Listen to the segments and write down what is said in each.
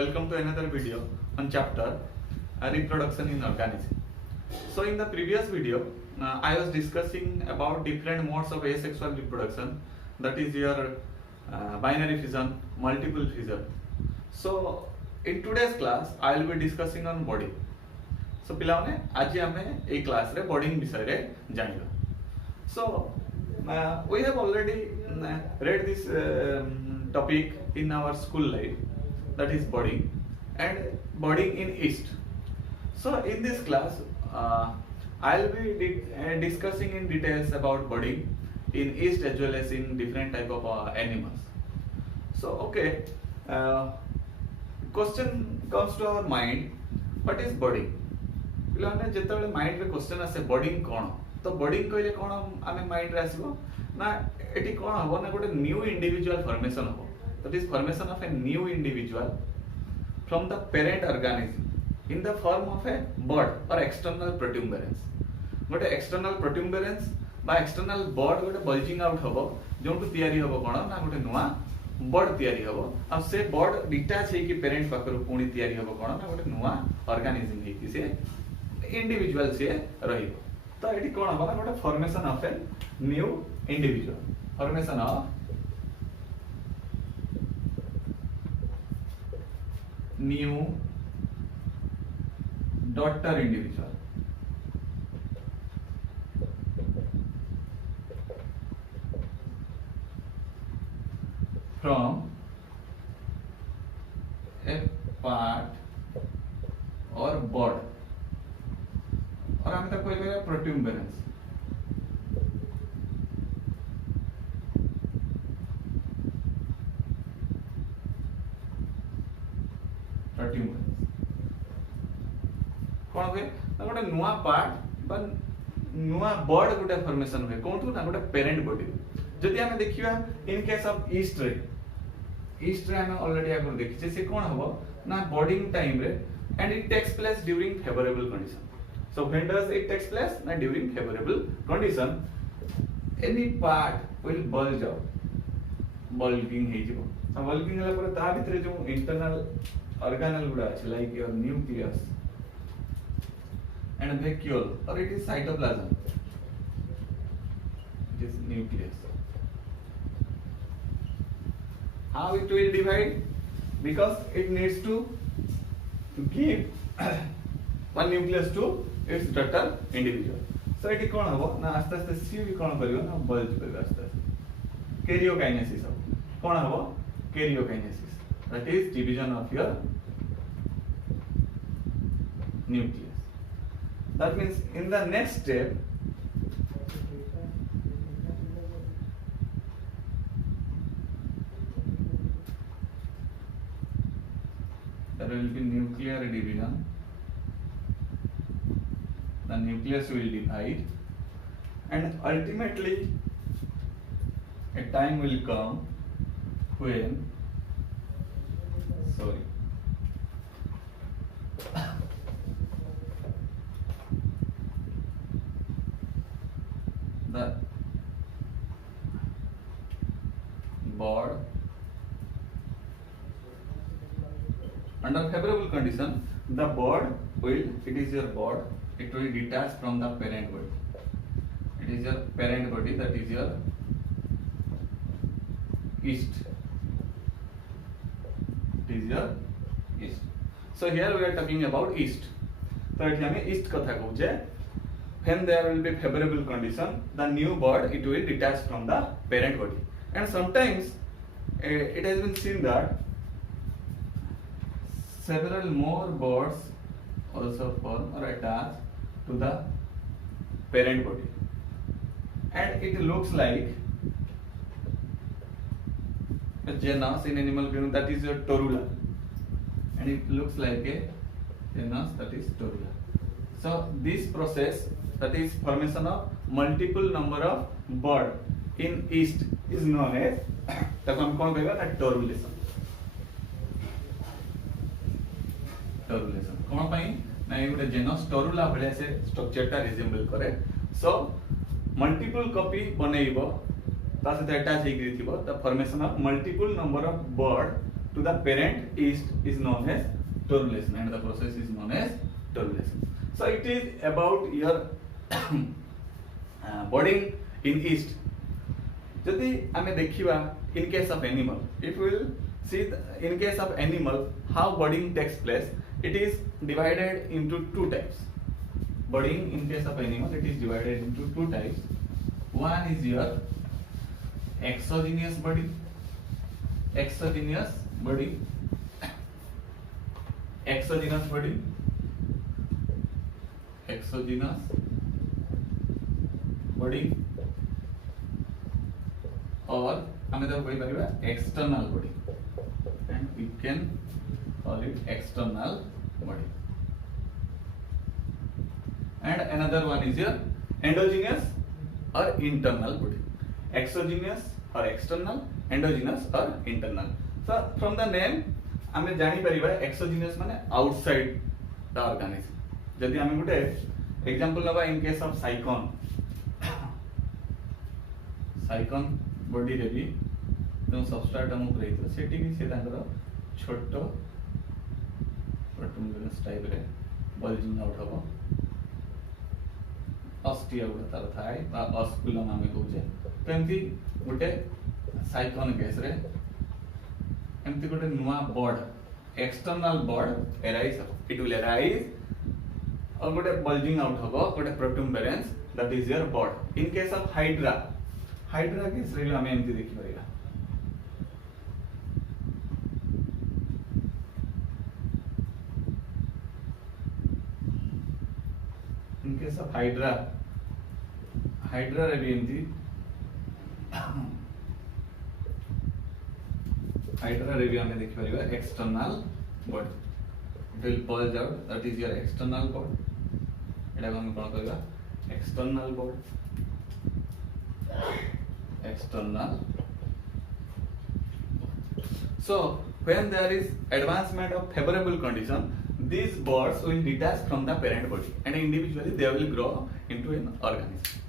welcome to another video on chapter reproduction in organism. So in the previous video, I was discussing about different modes of asexual reproduction, that is your binary fission, multiple fission. So in today's class, I will be discussing on body. So पिलाने आज आमे ए class रे bonding विषय रे जानिबा. So we have already read this topic in our school life, that is budding and budding in yeast. So in this class I'll be discussing in details about budding in yeast as well as in different type of animals. So okay, question comes to our mind, what is budding? पिलाने जेतबेले mind रे question आसे bonding कोन, तो bonding कहले कोन आमे mind रे आसीबो ना eighty कोन हबो ना गोटे न्यू इंडिविजुअल फॉर्मेशन हबो, that is formation of a new individual from the parent organism in the form of a bud or external protuberance. गोटे एक्सटर्नल प्रोट्यूबरेंस बा एक्सटर्नल बड गोटे बल्जिंग आउट हबो जोंटू तयारी हबो कोन ना गोटे नुवा बड तयारी हबो आ से बड डिटैच हे कि पेरेंट पाखरु पुणी तयारी हबो कोन ना गोटे नुवा ऑर्गेनिज्म हे कि से इंडिविजुअल से रहिबो. तो एटी कोन हबो ना गोटे formation of a new individual, formation of new daughter individual from a part or bud और हम तक कोई प्रोट्यूबरेंस. कौन हुए ना गोटे नुआ पार्ट बा नुआ बड गोटे फॉर्मेशन हुए कोनठू ना गोटे पेरेंट बॉडी. जदि हमें देखिबा इन केस ऑफ ईस्ट रे हमें ऑलरेडी आगर देखिछे से कोन हबो ना बॉडिंग टाइम रे and it takes place during favourable condition. So when does it takes place ना during favourable condition any part will bulge out, bulging हे जिवो. सो बल्किंग हला पर ता भितरे जो इंटरनल ऑर्गेनल गुडा अछि like your nucleus and vacuole or it is cytoplasm, it is nucleus. How it will divide? Because it needs to give one nucleus to its daughter individual. So it कौन हबो ना आस्ते आस्ते सी भी कौन करियो ना बल्ज करियो आस्ते आस्ते. कैरियोकाइनेसिस हबो कौन हबो karyokinesis, that is division of your nucleus. That means in the next step there will be nuclear division. The nucleus will divide and ultimately a time will come when the bud under favorable condition, the bud will, it is your bud, it will detach from the parent body. It is your parent body, that is your yeast. It is your yeast. So here we are talking about yeast. तो एठी हमें yeast कथा कहूचे. When there will be favorable condition, the new bud it will detach from the parent body, and sometimes it has been seen that several more buds also form or attach to the parent body, and it looks like a genus in animal kingdom, that is your Torula, and it looks like a genus, that is Torula. So this process, that is formation of multiple number of bud in yeast, is known as ताको हम कौन कहेगा that torulation. Torulation कौन पाई ना ये गोटे genus टोरुला भले से स्ट्रक्चर टा रिजेंबल करे. सो मल्टीपल कॉपी बनेइबो ता से अटैच हे the formation of multiple number of bird to the parent yeast is known as torulation, and the process is known as torulation. So it is about your budding in yeast. Jodi ame dekhiba in case of animal, if we will see in case of animal how budding takes place, it is divided into two types. Budding in case of animal, it is divided into two types. One is your exogenous budding, exogenous budding, exogenous budding, exogenous budding, or external budding, and we can call it external budding. And another one is your endogenous or internal budding. Exogenous or external, endogenous or internal. So from the name आमे जानी परिबा exogenous माने outside the organism. जदि आमे गुटे example नबा in case of cycon, cycon body रे भी जो substrate हम उपरे तो सेठी भी से तांकर छोटो protuberance type रे bulging out हबो, अस्टिया गुटे तार थाए बा osculum आमे कहूचे. तो एमती गुटे cycon case रे एमती गोटे नुआ bond, external bond arise, it will arise और गोटे bulging out होगा, गोटे protuberance, that is your bud. In case of hydra, hydra case रे हमें एमती देखि परिबा. In case of hydra, hydra रे भी एमती hydra रे भी हमें देखि परिबा external bud. It will bulge out, that is your external bud. एटा हम कोन करबा external bud, external. So when there is advancement of favorable condition, these buds will detach from the parent body and individually they will grow into an organism.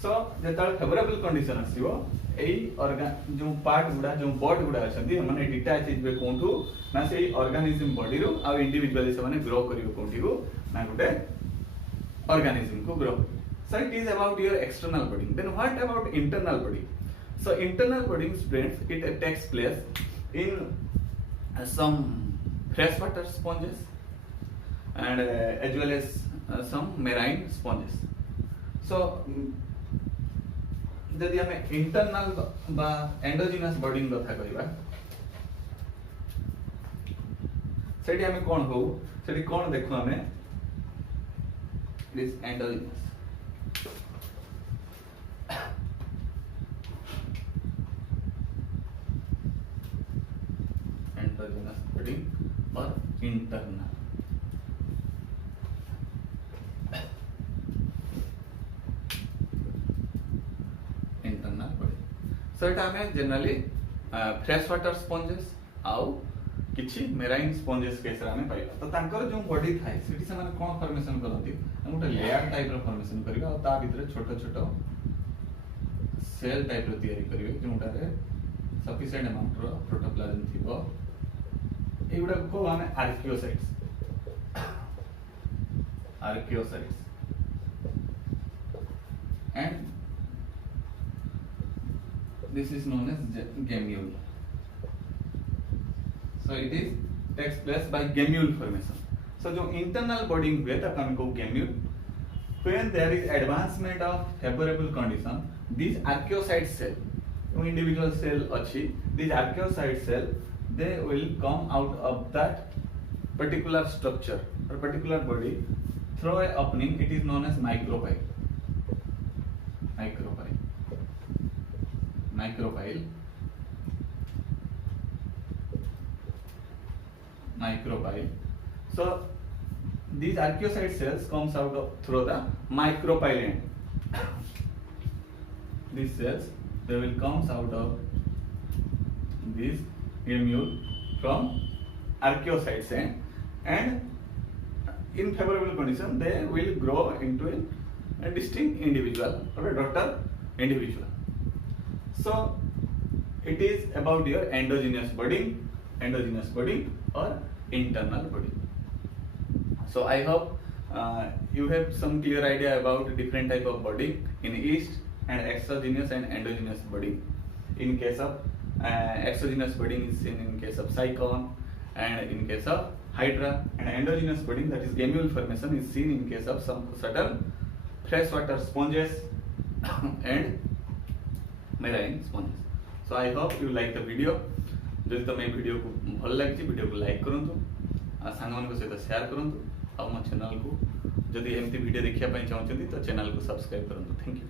So जेतल favorable condition आसीबो AE organ जो part गुडा जो bud गुडा अछंती माने detach इजबे कोंठू ना से organism body रो आ individually से माने grow करियो कोंठी को ना गुटे organism को grow. So it is about your external budding. Then what about internal budding? So internal budding, friends, it takes place in some freshwater sponges and as well as some marine sponges. So जदि हमें internal बा endogenous budding कथा कहबा सेठी हमें कोन हो सेठी कोन देखो हमें this endogenous budding और इंटरनल. So it हमें जनरली फ्रेश वाटर स्पंजेस आउ किछि मेराइन स्पंजेस केस रे हमें पाइबा. तो तांकर जो बॉडी थाए सेठी से माने कोन फॉर्मेशन करथि हम गोटे लेयर टाइप रो फॉर्मेशन करबा और ता भीतर छोटो छोटो सेल टाइप रो तयारी करबे जोंटा रे सफिशिएंट अमाउंट रो प्रोटोप्लाज्म थिबो. एगुडा को हमें archaeocytes and this is known as gemule. So it is takes place by gemule formation. So जो internal budding हुए तब हम को gemule. When there is advancement of favorable condition, these archaeocyte cell, individual cell अच्छी, these archaeocyte cell, they will come out of that particular structure or particular body through a opening. It is known as micropyle. Micropyle. So these archaeocyte cells comes out of through the micropyle end. These cells they will comes out of this gemule from archaeocytes end, and in favorable condition they will grow into a distinct individual or a daughter individual. So it is about your endogenous budding endogenous budding or internal budding. So I hope you have some clear idea about different type of budding in yeast and exogenous and endogenous budding. In case of exogenous budding is seen in case of cycon, and in case of hydra, and endogenous budding, that is gamule formation, is seen in case of some certain freshwater sponges and marine sponges. So I hope you like the video. जदि तुम ये video को भल लगी video को like करंतु सांग मान सहित शेयर करंतु और मो चैनल को जदि एमती वीडियो देखिया पई चाहउछंती तो चैनल को सब्सक्राइब करंतु। Thank you.